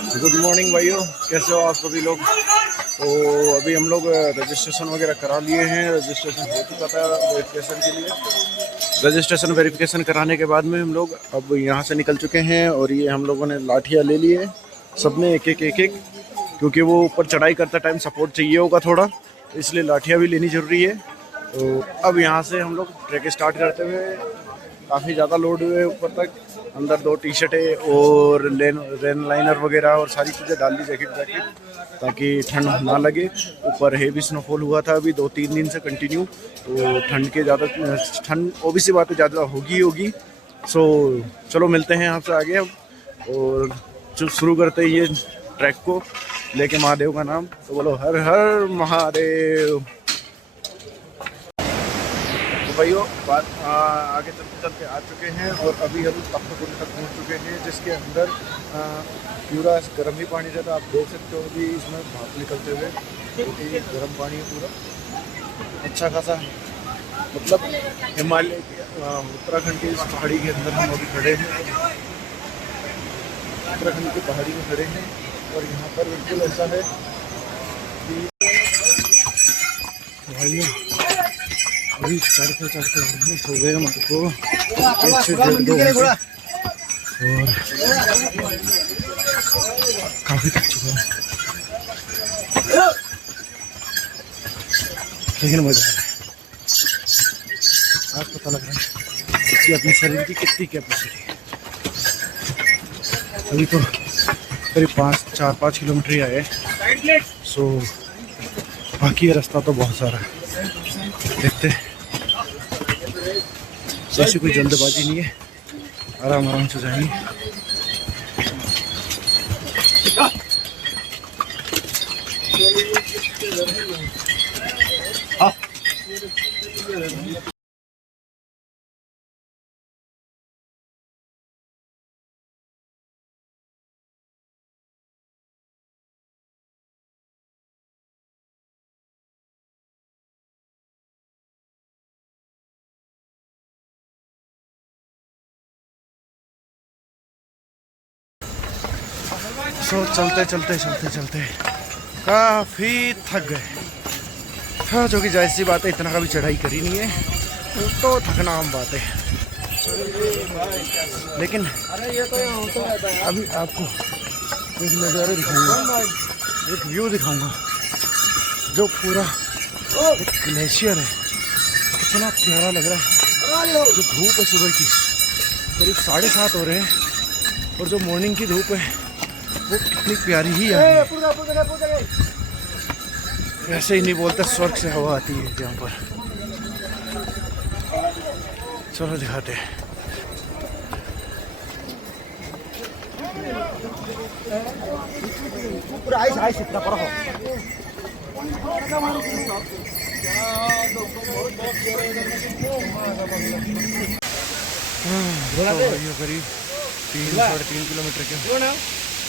Good morning भाइयों, कैसे हो आप सभी लोग। तो अभी हम लोग रजिस्ट्रेशन वगैरह करा लिए हैं। रजिस्ट्रेशन हो चुका था वेरिफिकेशन के लिए। रजिस्ट्रेशन वेरिफिकेशन कराने के बाद में हम लोग अब यहाँ से निकल चुके हैं और ये हम लोगों ने लाठियाँ ले लिए सब ने एक एक, क्योंकि वो ऊपर चढ़ाई करते टाइम सपोर्ट चाहिए होगा थोड़ा, इसलिए लाठियाँ भी लेनी ज़रूरी है। तो अब यहाँ से हम लोग ट्रैक स्टार्ट करते हुए काफ़ी ज़्यादा लोड हुए ऊपर तक। अंदर 2 टी शर्टें और रेन लाइनर वगैरह और सारी चीज़ें डाल ली, जैकेट ताकि ठंड ना लगे। ऊपर हेवी स्नोफॉल हुआ था अभी 2-3 दिन से कंटिन्यू, तो ठंड ओबीसी बात है ज़्यादा होगी। सो चलो मिलते हैं आपसे आगे अब, और शुरू करते हैं ये ट्रैक को लेके महादेव का नाम। तो बोलो हर हर महादेव। तो भाइयों बात आगे चलते चलते आ चुके हैं और अभी हम तख्तकुंड तक पहुंच चुके हैं, जिसके अंदर पूरा गर्म ही पानी रहता है। आप देख सकते हो अभी इसमें भाप निकलते हुए, क्योंकि गर्म पानी है पूरा अच्छा खासा। मतलब हिमालय के उत्तराखंड के इस पहाड़ी के अंदर हम अभी खड़े हैं। उत्तराखंड की पहाड़ी में खड़े हैं और यहाँ पर बिल्कुल ऐसा है कि भाइयों अभी चढ़ते हो गए हमारे को 1 से 1.5 घंटे और काफ़ी थक चुका है, लेकिन मजा आ रहा है। आज पता लग रहा है कि अपने शरीर की कितनी कैपेसिटी है। अभी तो करीब 4-5 किलोमीटर ही आए, सो बाकी रास्ता तो बहुत सारा है। देखते हैं, ऐसी कोई जल्दबाजी नहीं है, आराम से जाएंगे। सो चलते काफ़ी थक गए। हाँ, जो कि जाहिर सी बात है, इतना का भी चढ़ाई करी नहीं है तो थकना आम बात है। लेकिन अभी आपको एक नज़ारा दिखाऊंगा, एक व्यू दिखाऊंगा जो पूरा ग्लेशियर है। कितना प्यारा लग रहा है। जो धूप है सुबह की, करीब 7:30 हो रहे हैं, और जो मॉर्निंग की धूप है वो कितनी प्यारी ही है। ऐसे ही नहीं बोलते, स्वर्ग से हवा आती है यहाँ पर। चलो दिखाते हैं। करीब 3-3.5 किलोमीटर के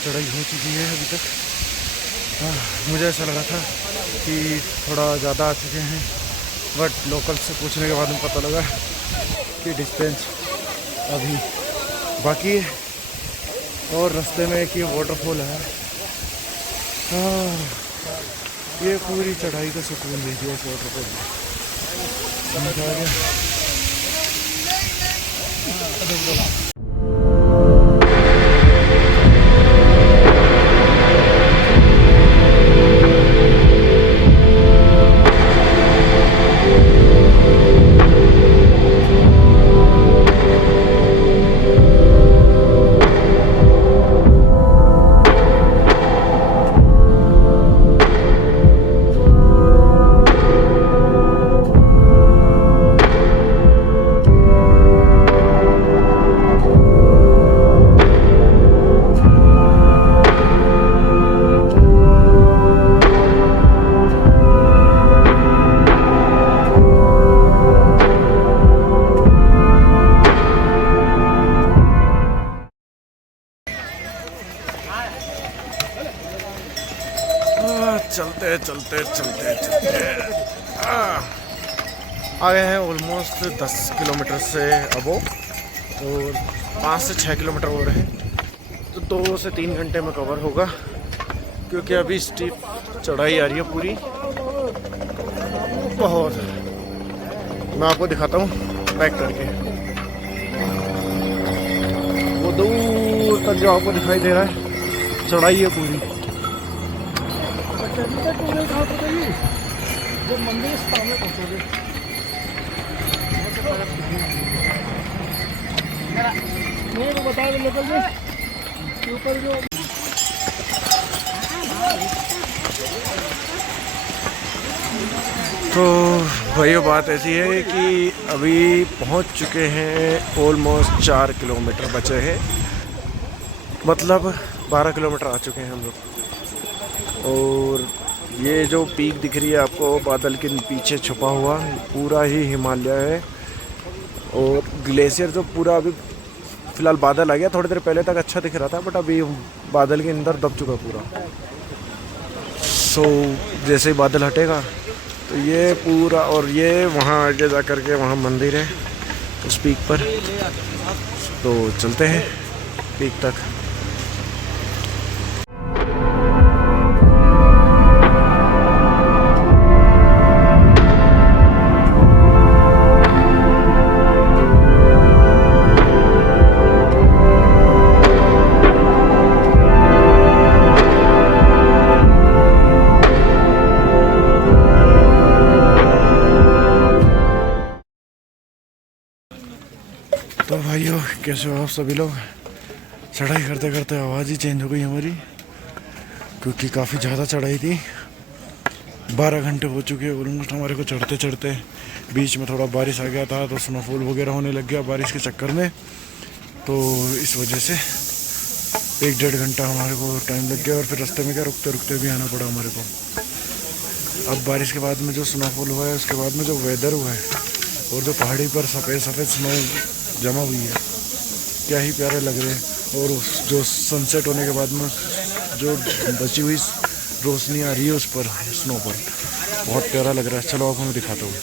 चढ़ाई हो चुकी है अभी तक। मुझे ऐसा लगा था कि थोड़ा ज़्यादा आ चुके हैं, बट लोकल से पूछने के बाद में पता लगा कि डिस्टेंस अभी बाकी है और रास्ते में एक ये वाटरफॉल है। ये पूरी चढ़ाई का सुकून लीजिए इस वाटरफॉल में। समझ आ गया। चलते आ गए हैं ऑलमोस्ट 10 किलोमीटर से अबो, और 5 से 6 किलोमीटर और है। तो 2 से 3 घंटे में कवर होगा, क्योंकि अभी स्टीप चढ़ाई आ रही है पूरी बहुत। मैं आपको दिखाता हूँ बैक करके, वो दूर तक जो आपको दिखाई दे रहा है चढ़ाई है पूरी। जो मंदिर सामने पहुँचोगे नहीं तो बता दो लोकल में ऊपर जो। तो भाइयों बात ऐसी है कि अभी पहुंच चुके हैं, ऑलमोस्ट 4 किलोमीटर बचे हैं, मतलब 12 किलोमीटर आ चुके हैं हम लोग। और ये जो पीक दिख रही है आपको बादल के पीछे छुपा हुआ, पूरा ही हिमालय है। और ग्लेशियर जो पूरा अभी फ़िलहाल बादल आ गया, थोड़ी देर पहले तक अच्छा दिख रहा था, बट अभी बादल के अंदर दब चुका पूरा। सो जैसे ही बादल हटेगा तो ये पूरा, और ये वहाँ आगे जा कर के वहाँ मंदिर है उस पीक पर, तो चलते हैं पीक तक। तो भाइयों कैसे हो आप सभी लोग। चढ़ाई करते करते आवाज़ ही चेंज हो गई हमारी, क्योंकि काफ़ी ज़्यादा चढ़ाई थी। 12 घंटे हो चुके हैं ऑलमोस्ट हमारे को चढ़ते चढ़ते। बीच में थोड़ा बारिश आ गया था तो स्नोफॉल वगैरह होने लग गया बारिश के चक्कर में, तो इस वजह से 1-1.5 घंटा हमारे को टाइम लग गया। और फिर रास्ते में क्या रुकते रुकते भी आना पड़ा हमारे को। अब बारिश के बाद में जो स्नोफॉल हुआ है, उसके बाद में जो वेदर हुआ है, और जो पहाड़ी पर सफ़ेद सफ़ेद स्नो जमा हुई है, क्या ही प्यारे लग रहे हैं। और जो सनसेट होने के बाद में जो बची हुई रोशनी आ रही है उस पर, स्नो पर, बहुत प्यारा लग रहा है। चलो आपको मैं दिखाता हूँ।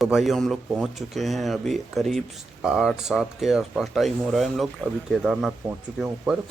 तो भाइयों हम लोग पहुंच चुके हैं, अभी करीब 8-7 के आसपास टाइम हो रहा है। हम लोग अभी केदारनाथ पहुंच चुके हैं ऊपर।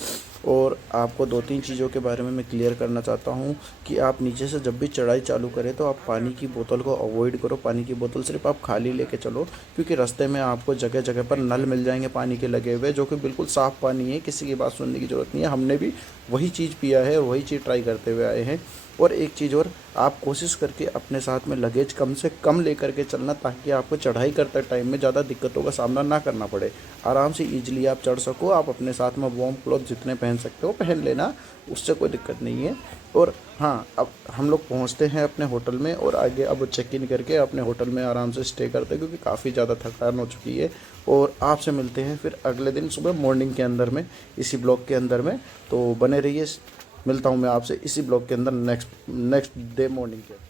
और आपको 2-3 चीज़ों के बारे में मैं क्लियर करना चाहता हूं कि आप नीचे से जब भी चढ़ाई चालू करें तो आप पानी की बोतल को अवॉइड करो। पानी की बोतल सिर्फ आप खाली लेके चलो, क्योंकि रास्ते में आपको जगह जगह पर नल मिल जाएंगे पानी के लगे हुए, जो कि बिल्कुल साफ़ पानी है, किसी की बात सुनने की ज़रूरत नहीं है। हमने भी वही चीज़ पिया है और वही चीज़ ट्राई करते हुए आए हैं। और एक चीज़ और, आप कोशिश करके अपने साथ में लगेज कम से कम लेकर के चलना, ताकि आपको चढ़ाई करते टाइम में ज़्यादा दिक्कतों का सामना ना करना पड़े। आराम से ईजिली आप चढ़ सको। आप अपने साथ में वार्म क्लॉथ जितने पहन सकते हो पहन लेना, उससे कोई दिक्कत नहीं है। और हाँ, अब हम लोग पहुँचते हैं अपने होटल में, और आगे अब चेक इन करके अपने होटल में आराम से स्टे करते हैं, क्योंकि काफ़ी ज़्यादा थकान हो चुकी है। और आपसे मिलते हैं फिर अगले दिन सुबह मॉर्निंग के अंदर में, इसी ब्लॉग के अंदर में। तो बने रहिए, मिलता हूँ मैं आपसे इसी ब्लॉग के अंदर नेक्स्ट डे मॉर्निंग के।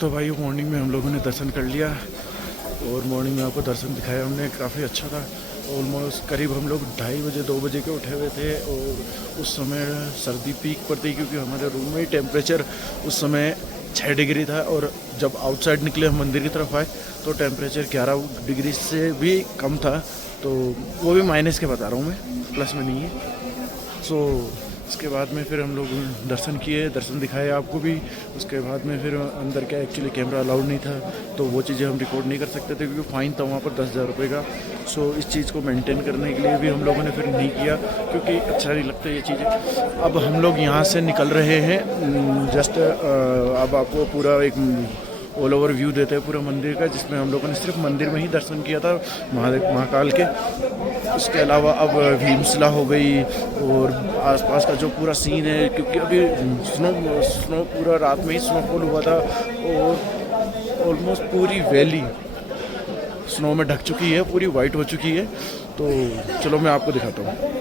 तो भाई मॉर्निंग में हम लोगों ने दर्शन कर लिया, और मॉर्निंग में आपको दर्शन दिखाया हमने, काफ़ी अच्छा था। ऑलमोस्ट करीब हम लोग 2:30 बजे 2 बजे के उठे हुए थे, और उस समय सर्दी पीक पर थी, क्योंकि हमारे रूम में ही टेम्परेचर उस समय 6 डिग्री था। और जब आउटसाइड निकले हम मंदिर की तरफ आए तो टेम्परेचर 11 डिग्री से भी कम था। तो वो भी माइनस के बता रहा हूँ मैं, प्लस में नहीं है। सो उसके बाद में फिर हम लोग दर्शन किए, दर्शन दिखाए आपको भी। उसके बाद में फिर अंदर क्या, एक्चुअली कैमरा अलाउड नहीं था, तो वो चीज़ें हम रिकॉर्ड नहीं कर सकते थे, क्योंकि फ़ाइन था वहाँ पर 10,000 रुपये का। सो इस चीज़ को मेंटेन करने के लिए भी हम लोगों ने फिर नहीं किया, क्योंकि अच्छा नहीं लगता ये चीज़ें। अब हम लोग यहाँ से निकल रहे हैं जस्ट। अब आपको पूरा एक ऑल ओवर व्यू देते हैं पूरा मंदिर का, जिसमें हम लोगों ने सिर्फ मंदिर में ही दर्शन किया था महाकाल के। उसके अलावा अब भीमशिला हो गई और आसपास का जो पूरा सीन है, क्योंकि अभी स्नो पूरा रात में ही स्नोफॉल हुआ था और ऑलमोस्ट पूरी वैली स्नो में ढक चुकी है, पूरी वाइट हो चुकी है। तो चलो मैं आपको दिखाता हूँ।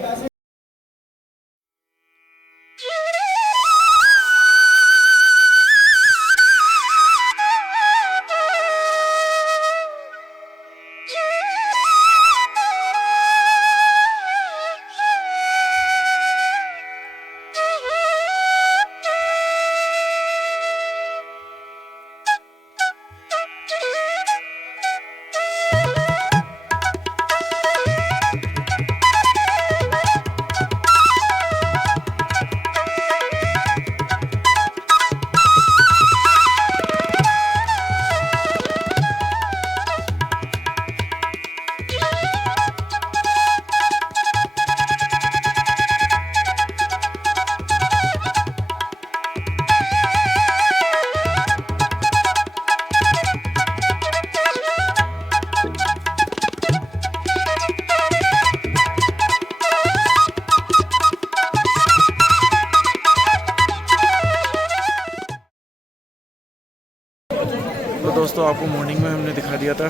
तो दोस्तों आपको मॉर्निंग में हमने दिखा दिया था,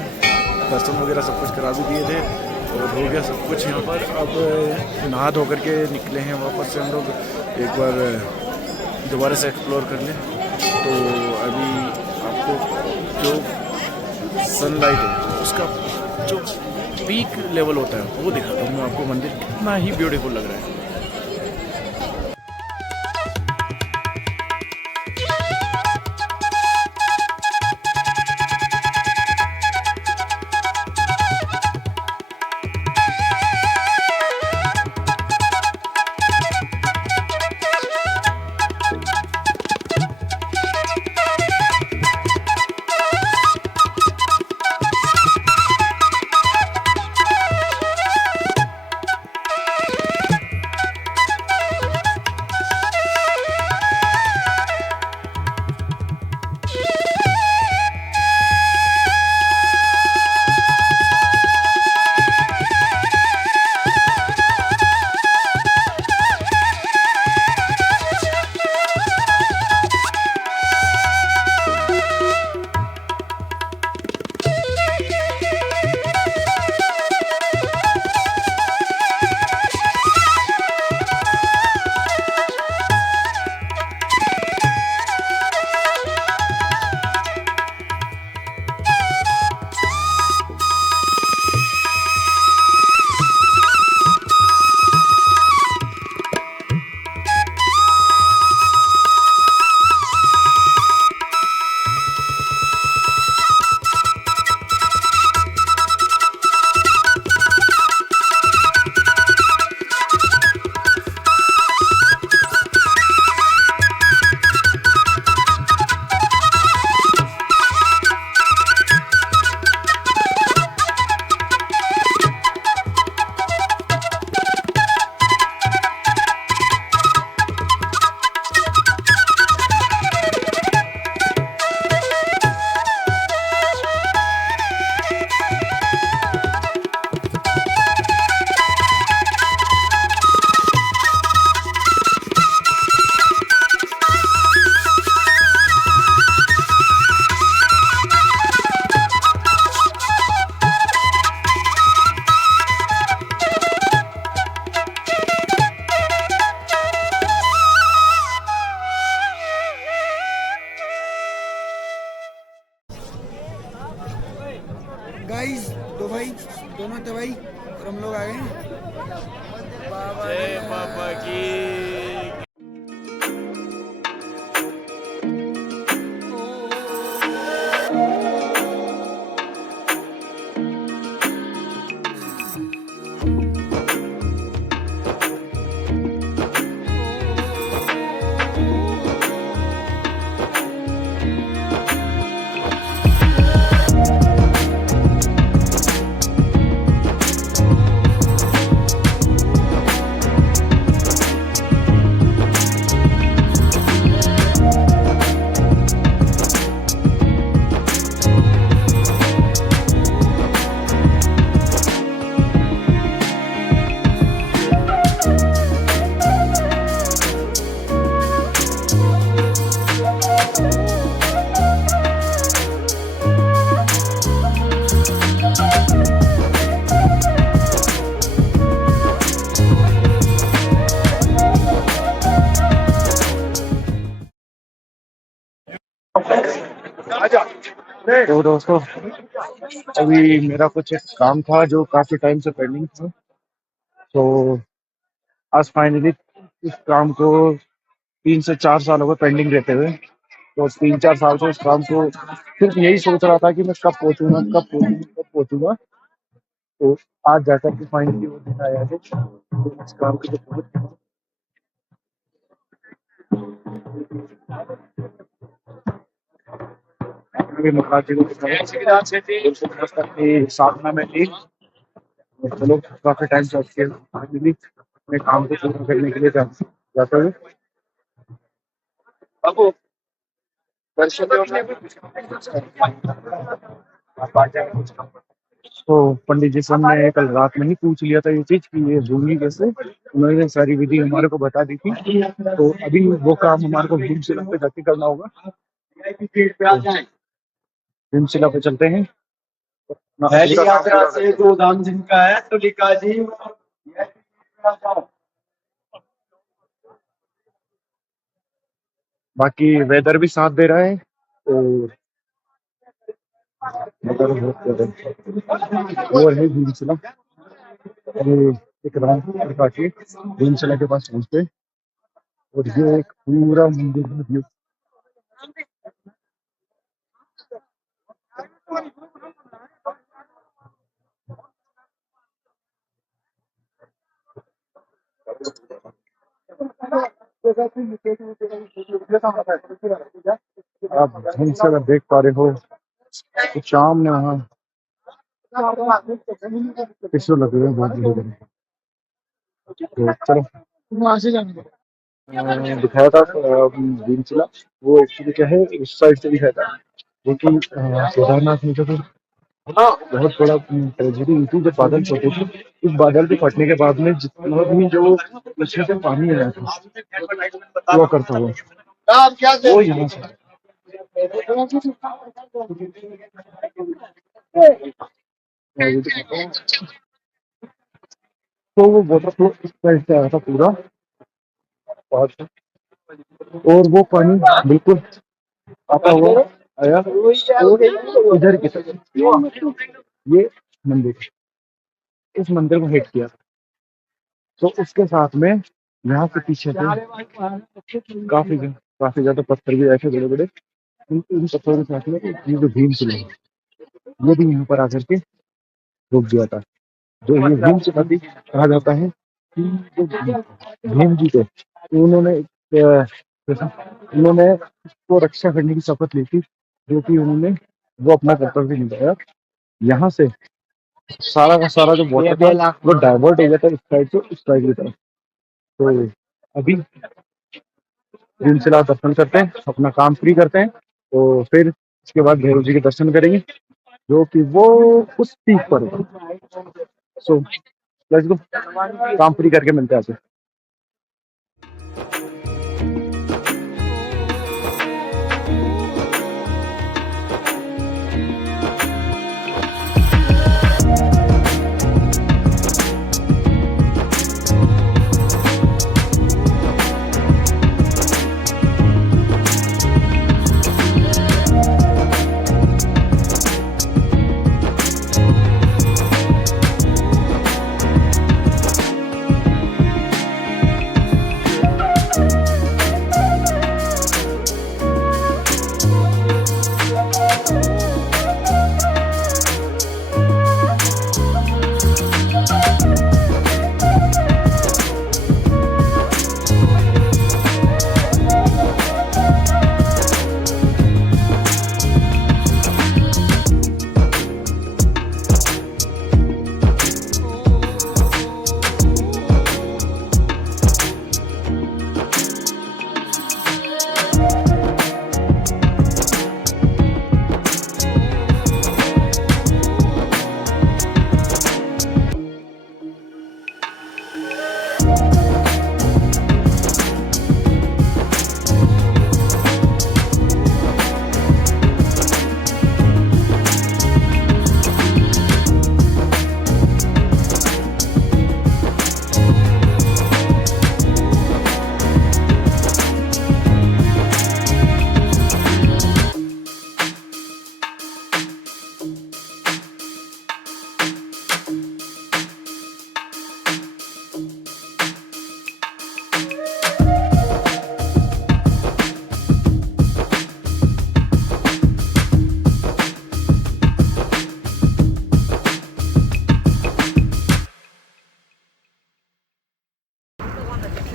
दर्शन वगैरह सब कुछ करा भी दिए थे और हो गया सब कुछ यहाँ पर। अब नहा धो करके निकले हैं वापस से हम लोग, एक बार दोबारा से एक्सप्लोर कर लें। तो अभी आपको जो सनलाइट है उसका जो पीक लेवल होता है वो दिखाता हूँ मैं आपको। मंदिर कितना ही ब्यूटीफुल लग रहा है। गाइस दो भाई दोनों थे भाई और हम लोग आ गए जय बाबा की। तो दोस्तों, अभी मेरा कुछ एक काम था जो काफी टाइम से पेंडिंग था। तो आज फाइनली इस काम को 3 से 4 साल हो गए पेंडिंग रहते हुए। तो 3 4 साल से इस काम को सिर्फ यही सोच रहा था कि मैं कब पहुंचूंगा, कब पहुंचूंगा, कब पहुंचूंगा। तो आज जाकर के फाइनली वो दिन आया है। तो इस काम की तो बहुत अभी मुखर्जी को साधना में थी। तो चलो, काफी टाइम से फाइनली अपने काम को पूरा करने के लिए जाते हुए। बाबू, तो पंडित जी से हमने कल रात में ही पूछ लिया था ये चीज कि ये होंगी कैसे। उन्होंने सारी विधि हमारे को बता दी थी। तो अभी वो काम हमारे को भीमशिला पे जाके करना होगा। तो भीमशिला पे चलते हैं। पहली यात्रा से 2 धाम जिनका है तो लिखा जी। बाकी वेदर भी साथ दे रहा है। और वेदर बहुत और है भीमशिला। अभी एक राउंड करके भीमशिला के पास पहुंचते हैं। और ये एक पूरा मंदिर का व्यू। आप ढंग से अगर देख पा रहे हो तो शाम ने वहाँ त्रिशूल लगे हुए हैं बहुत बड़े। तो चलो, दिखाया था भीमशिला। वो एक्चुअली क्या है, उस साइड से दिखाया था। लेकिन केदारनाथ में जो है बहुत बड़ा ट्रेजेडी हुई थी जब बादल फटे थे। उस बादल के फटने के बाद में जितना भी जो पीछे से पानी आया था फ्लो करता हुआ, वो यहाँ से तो वो वाटर फ्लो इस साइड से आया था पूरा पहाड़ से। और वो पानी बिल्कुल आता हुआ आया और इधर की तरफ ये मंदिर, इस मंदिर को हिट किया। तो उसके साथ में यहाँ के पीछे से काफी ज्यादा पत्थर भी ऐसे बड़े बड़े। इन पत्थरों के साथ में ये जो भीमशिला है ये भी यहाँ पर आकर के रुक गया था। जो ये भीमशिला भी कहा जाता है कि जो भीम जी थे तो उन्होंने उसको रक्षा करने की शपथ ली थी, जो कि उन्होंने वो अपना कर्तव्य निभाया। यहाँ से सारा का सारा जो वाटर था वो डाइवर्ट हो गया था इस साइड से उस साइड की तरफ। तो अभी भीमशिला दर्शन करते हैं, अपना काम फ्री करते हैं। तो फिर इसके बाद भैरव जी के दर्शन करेंगे जो कि वो उस पीक पर है। सो लेट्स गो, काम फ्री करके मिलते हैं आपसे।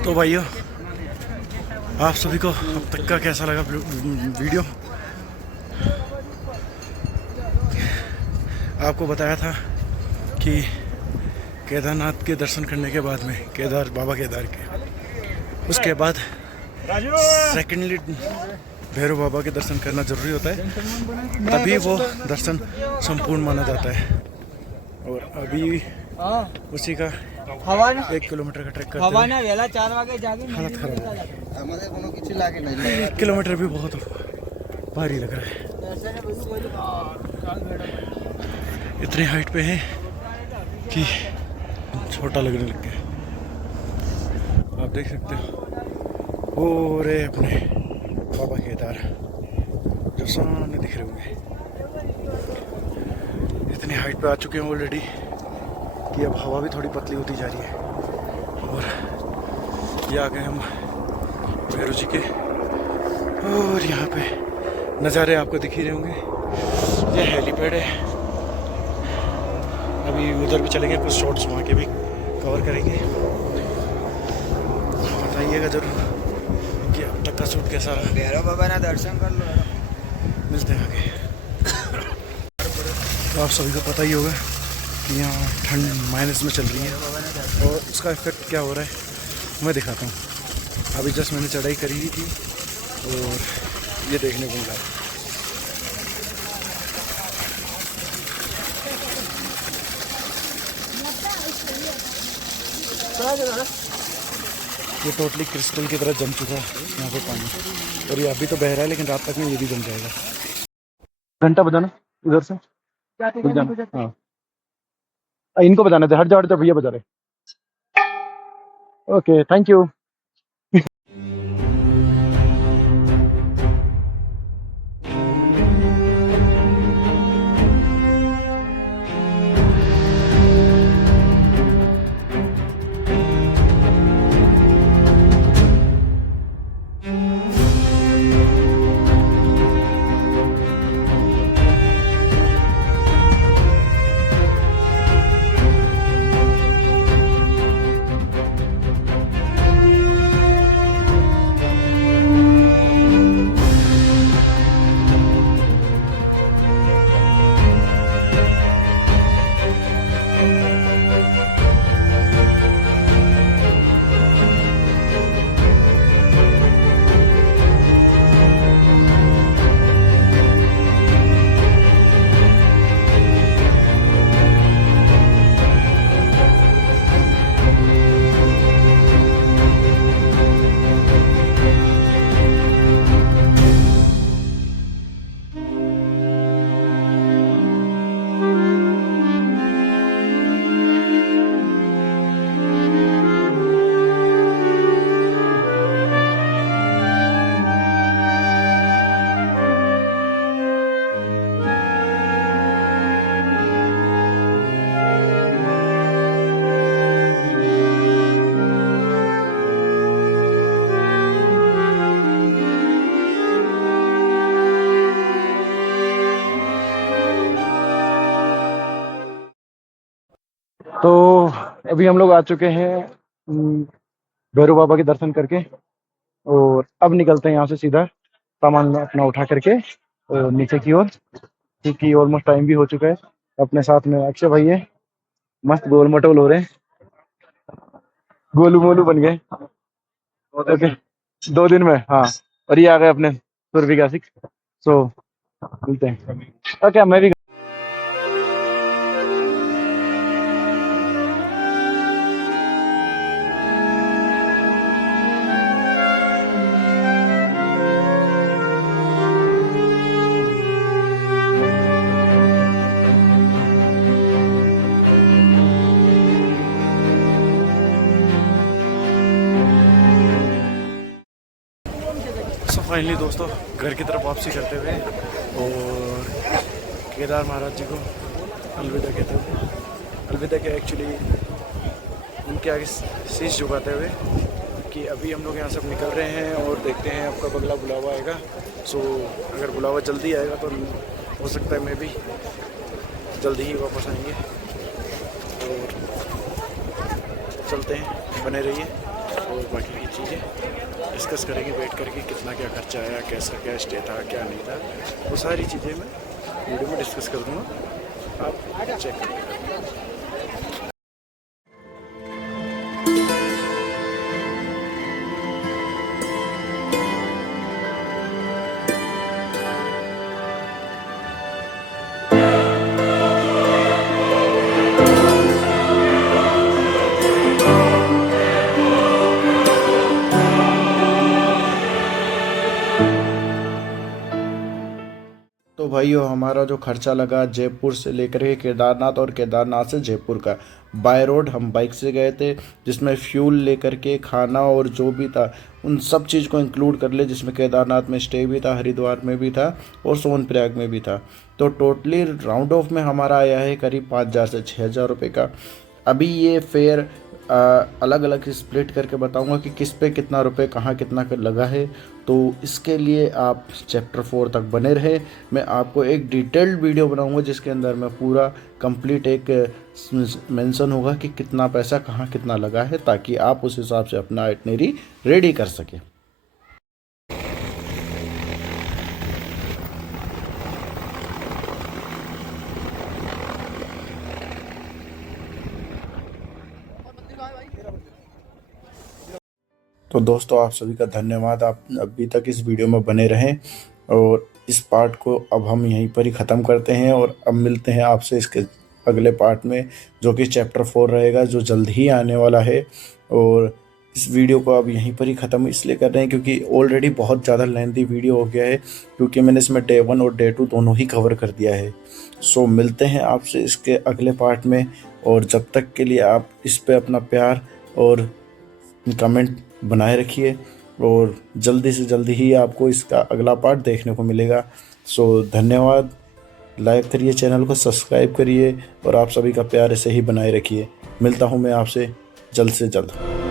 तो भाइयों, आप सभी को अब तक का कैसा लगा वीडियो? आपको बताया था कि केदारनाथ के दर्शन करने के बाद में बाबा केदार के उसके बाद सेकेंडली भैरव बाबा के दर्शन करना जरूरी होता है, तभी वो दर्शन संपूर्ण माना जाता है। और अभी उसी का 1 किलोमीटर का ट्रैक करते हैं। हालत खराब है। 1 किलोमीटर भी बहुत भारी लग रहा है। इतनी हाइट पे है कि छोटा लगने लग गया। आप देख सकते हो और अपने बाबा केदार जो सामने दिख रहे होंगे। इतनी हाइट पे आ चुके हैं ऑलरेडी कि अब हवा भी थोड़ी पतली होती जा रही है। और ये आ गए हम भैरव जी के, और यहाँ पे नज़ारे आपको दिख ही रहे होंगे। ये हेलीपैड है। अभी उधर भी चलेंगे, कुछ शॉट्स वहाँ के भी कवर करेंगे। बताइएगा जरूर कि अब तक का शूट कैसा रहा। भैरव बाबा ना दर्शन कर लो। मिलते हैं आगे। तो आप सभी को पता ही होगा कि यहाँ ठंड माइनस में चल रही है, और उसका इफेक्ट क्या हो रहा है मैं दिखाता हूँ। अभी जस्ट मैंने चढ़ाई करी ही थी और ये देखने को मिला। ये टोटली क्रिस्टल की तरह जम चुका है यहाँ पे पानी, और ये अभी तो बह रहा है, लेकिन रात तक में ये भी जम जाएगा। घंटा बजाना इधर से, हाँ इनको बजाना था। हट जाओ भैया बजा रहे। Okay thank you. तो अभी हम लोग आ चुके हैं भैरव बाबा के दर्शन करके, और अब निकलते हैं यहाँ से सीधा सामान अपना उठा करके और नीचे की ओर, क्योंकि ऑलमोस्ट टाइम भी हो चुका है। अपने साथ में अक्षय भाई है, मस्त गोल मटोल हो रहे हैं, गोलू मोलू बन गए। ओके 2 दिन में, हाँ। और ये आ गए अपने सुरभि का सिख। सो मिलते हैं। ओके मैं भी फाइनली दोस्तों घर की तरफ वापसी करते हुए और केदार महाराज जी को अलविदा कहते हुए, अलविदा के एक्चुअली उनके आगे शीश झुकाते हुए कि अभी हम लोग यहाँ सब निकल रहे हैं और देखते हैं आपका बगला बुलावा आएगा। सो अगर बुलावा जल्दी आएगा तो हो सकता है मैं भी जल्दी ही वापस आएंगे। और चलते हैं, बने रहिए। और बाकी की चीज़ें डिस्कस करेंगे बैठ करके, कितना क्या खर्चा आया, कैसा क्या स्टे था, क्या नहीं था, वो सारी चीज़ें मैं वीडियो में डिस्कस कर दूँगा, आप चेक करिएगा। तो भाइयों, हमारा जो खर्चा लगा जयपुर से लेकर के केदारनाथ और केदारनाथ से जयपुर का, बाय रोड हम बाइक से गए थे, जिसमें फ्यूल लेकर के खाना और जो भी था उन सब चीज़ को इंक्लूड कर ले, जिसमें केदारनाथ में स्टे भी था, हरिद्वार में भी था और सोनप्रयाग में भी था। तो टोटली राउंड ऑफ में हमारा आया है करीब 5,000 से 6,000 रुपये का। अभी ये फेयर अलग अलग स्प्लिट करके बताऊंगा कि किस पे कितना रुपए कहाँ कितना लगा है। तो इसके लिए आप चैप्टर 4 तक बने रहे। मैं आपको एक डिटेल्ड वीडियो बनाऊंगा जिसके अंदर मैं पूरा कंप्लीट एक मेंशन होगा कि कितना पैसा कहाँ कितना लगा है, ताकि आप उस हिसाब से अपना आइटनरी रेडी कर सकें। तो दोस्तों, आप सभी का धन्यवाद, आप अभी तक इस वीडियो में बने रहें। और इस पार्ट को अब हम यहीं पर ही ख़त्म करते हैं और अब मिलते हैं आपसे इसके अगले पार्ट में, जो कि चैप्टर 4 रहेगा, जो जल्द ही आने वाला है। और इस वीडियो को अब यहीं पर ही ख़त्म इसलिए कर रहे हैं क्योंकि ऑलरेडी बहुत ज़्यादा लेंथी वीडियो हो गया है, क्योंकि मैंने इसमें डे 1 और डे 2 दोनों ही कवर कर दिया है। सो मिलते हैं आपसे इसके अगले पार्ट में, और जब तक के लिए आप इस पे अपना प्यार और कमेंट बनाए रखिए, और जल्दी से जल्दी ही आपको इसका अगला पार्ट देखने को मिलेगा। सो धन्यवाद। लाइक करिए, चैनल को सब्सक्राइब करिए और आप सभी का प्यार ऐसे ही बनाए रखिए। मिलता हूँ मैं आपसे जल्द से जल्द।